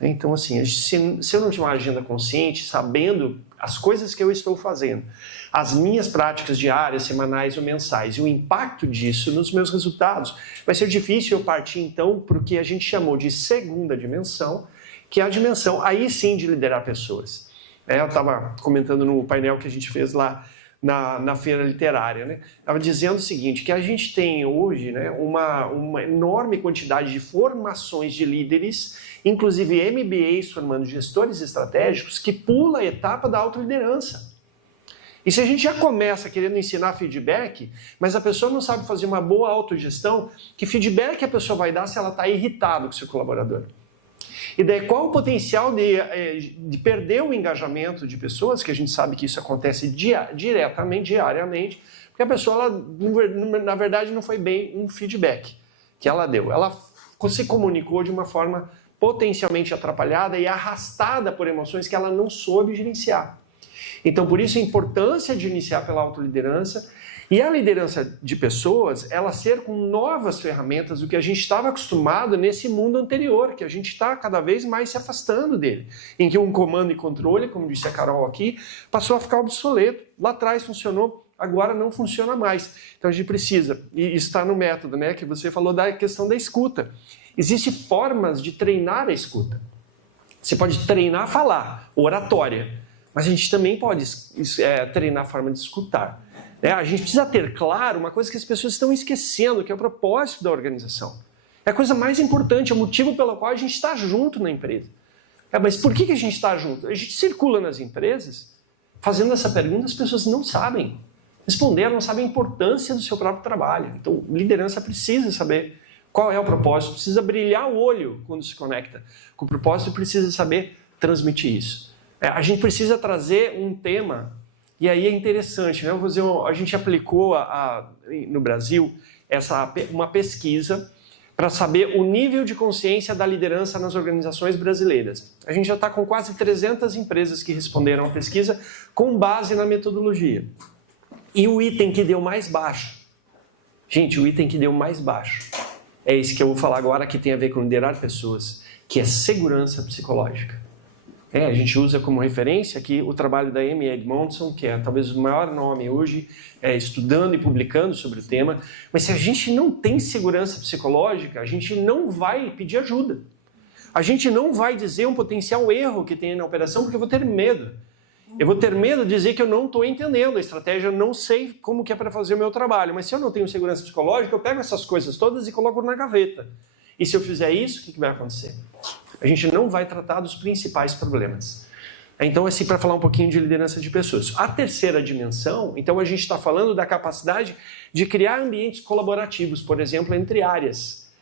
Então, assim, se eu não tiver uma agenda consciente, sabendo as coisas que eu estou fazendo, as minhas práticas diárias, semanais ou mensais e o impacto disso nos meus resultados, vai ser difícil eu partir, então, para o que a gente chamou de segunda dimensão, que é a dimensão, aí sim, de liderar pessoas. Eu estava comentando no painel que a gente fez lá na feira literária, né? Estava dizendo o seguinte, que a gente tem hoje, né, uma enorme quantidade de formações de líderes, inclusive MBAs formando gestores estratégicos, que pula a etapa da autoliderança. E se a gente já começa querendo ensinar feedback, mas a pessoa não sabe fazer uma boa autogestão, que feedback a pessoa vai dar se ela está irritada com o seu colaborador? E daí qual o potencial de perder o engajamento de pessoas, que a gente sabe que isso acontece diariamente, porque a pessoa, ela, na verdade, não foi bem um feedback que ela deu. Ela se comunicou de uma forma potencialmente atrapalhada e arrastada por emoções que ela não soube gerenciar. Então, por isso, a importância de iniciar pela autoliderança e a liderança de pessoas, ela ser com novas ferramentas do que a gente estava acostumado nesse mundo anterior, que a gente está cada vez mais se afastando dele, em que um comando e controle, como disse a Carol aqui, passou a ficar obsoleto. Lá atrás funcionou, agora não funciona mais. Então a gente precisa, e isso está no método, né, que você falou da questão da escuta. Existem formas de treinar a escuta. Você pode treinar a falar, oratória, mas a gente também pode treinar a forma de escutar. A gente precisa ter claro uma coisa que as pessoas estão esquecendo, que é o propósito da organização. É a coisa mais importante, é o motivo pelo qual a gente está junto na empresa. Mas por que a gente está junto? A gente circula nas empresas fazendo essa pergunta, as pessoas não sabem responder, não sabem a importância do seu próprio trabalho. Então, liderança precisa saber qual é o propósito, precisa brilhar o olho quando se conecta com o propósito e precisa saber transmitir isso. A gente precisa trazer um tema. E aí é interessante, né? A gente aplicou no Brasil uma pesquisa para saber o nível de consciência da liderança nas organizações brasileiras. A gente já está com quase 300 empresas que responderam à pesquisa com base na metodologia. E o item que deu mais baixo, gente, o item que deu mais baixo, é esse que eu vou falar agora, que tem a ver com liderar pessoas, que é segurança psicológica. A gente usa como referência aqui o trabalho da Amy Edmondson, que é talvez o maior nome hoje, estudando e publicando sobre o tema. Mas se a gente não tem segurança psicológica, a gente não vai pedir ajuda. A gente não vai dizer um potencial erro que tem na operação, porque eu vou ter medo. Eu vou ter medo de dizer que eu não estou entendendo a estratégia, eu não sei como que é para fazer o meu trabalho. Mas se eu não tenho segurança psicológica, eu pego essas coisas todas e coloco na gaveta. E se eu fizer isso, o que vai acontecer? A gente não vai tratar dos principais problemas. Então, assim, para falar um pouquinho de liderança de pessoas. A terceira dimensão, então a gente está falando da capacidade de criar ambientes colaborativos, por exemplo, entre áreas.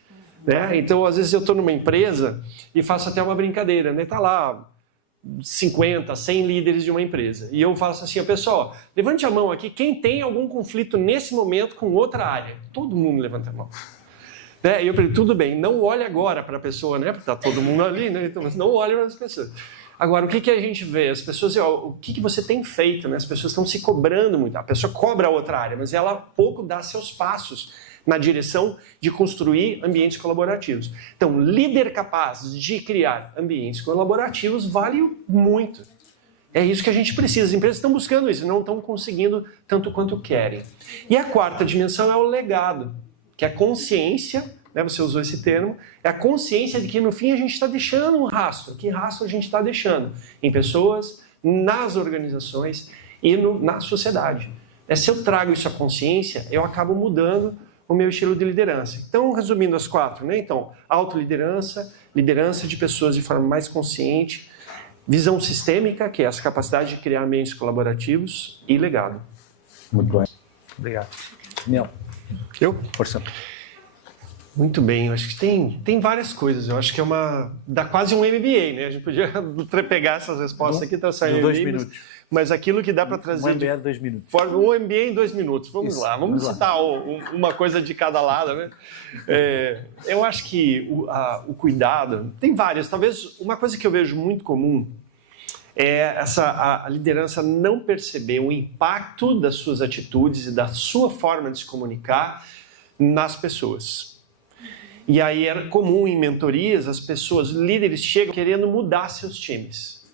Né? Então, às vezes eu estou numa empresa e faço até uma brincadeira, né? Está lá 50, 100 líderes de uma empresa. E eu faço assim, pessoal, levante a mão aqui, quem tem algum conflito nesse momento com outra área? Todo mundo levanta a mão. E eu pergunto, tudo bem, não olhe agora para a pessoa, né? Porque está todo mundo ali, né? Então, não olhe para as pessoas. Agora, o que a gente vê? As pessoas, o que você tem feito? Né? As pessoas estão se cobrando muito. A pessoa cobra a outra área, mas ela pouco dá seus passos na direção de construir ambientes colaborativos. Então, líder capaz de criar ambientes colaborativos vale muito. É isso que a gente precisa. As empresas estão buscando isso, não estão conseguindo tanto quanto querem. E a quarta dimensão é o legado, que é a consciência, né, você usou esse termo, é a consciência de que no fim a gente está deixando um rastro. Que rastro a gente está deixando? Em pessoas, nas organizações e na sociedade. Se eu trago isso à consciência, eu acabo mudando o meu estilo de liderança. Então, resumindo as quatro, né? Então, autoliderança, liderança de pessoas de forma mais consciente, visão sistêmica, que é essa capacidade de criar ambientes colaborativos, e legado. Muito bem. Obrigado. Meu. Eu? Força. Muito bem, eu acho que tem várias coisas. Eu acho que dá quase um MBA, né? A gente podia pegar essas respostas aqui, traçar em 2 minutos. Mas aquilo que dá para trazer... Um MBA em 2 minutos. Um MBA em 2 minutos. Vamos lá, vamos citar uma coisa de cada lado, né? Eu acho que o cuidado... Tem várias. Talvez uma coisa que eu vejo muito comum é a liderança não perceber o impacto das suas atitudes e da sua forma de se comunicar nas pessoas. E aí era comum em mentorias, as pessoas, líderes, chegam querendo mudar seus times.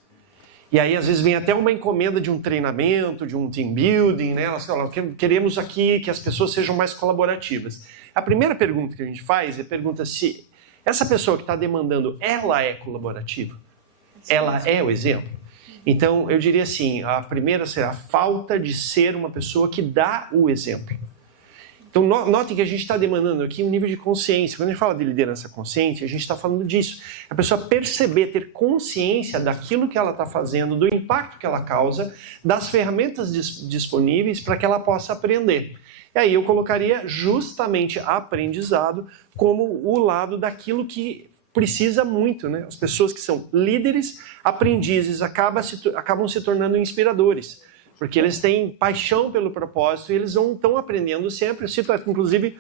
E aí às vezes vem até uma encomenda de um treinamento, de um team building, né? Elas falam, queremos aqui que as pessoas sejam mais colaborativas. A primeira pergunta que a gente faz pergunta se essa pessoa que está demandando, ela é colaborativa? Ela é o exemplo? Então eu diria assim, a primeira será a falta de ser uma pessoa que dá o exemplo. Então, notem que a gente está demandando aqui um nível de consciência. Quando a gente fala de liderança consciente, a gente está falando disso. A pessoa perceber, ter consciência daquilo que ela está fazendo, do impacto que ela causa, das ferramentas disponíveis para que ela possa aprender. E aí eu colocaria justamente aprendizado como o lado daquilo que precisa muito, né? As pessoas que são líderes, aprendizes, acabam se tornando inspiradores. Porque eles têm paixão pelo propósito e eles estão aprendendo sempre. Eu cito, inclusive,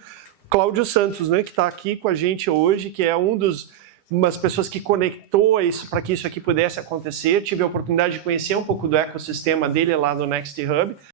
Cláudio Santos, né, que está aqui com a gente hoje, que é umas pessoas que conectou isso para que isso aqui pudesse acontecer. Tive a oportunidade de conhecer um pouco do ecossistema dele lá no Next Hub.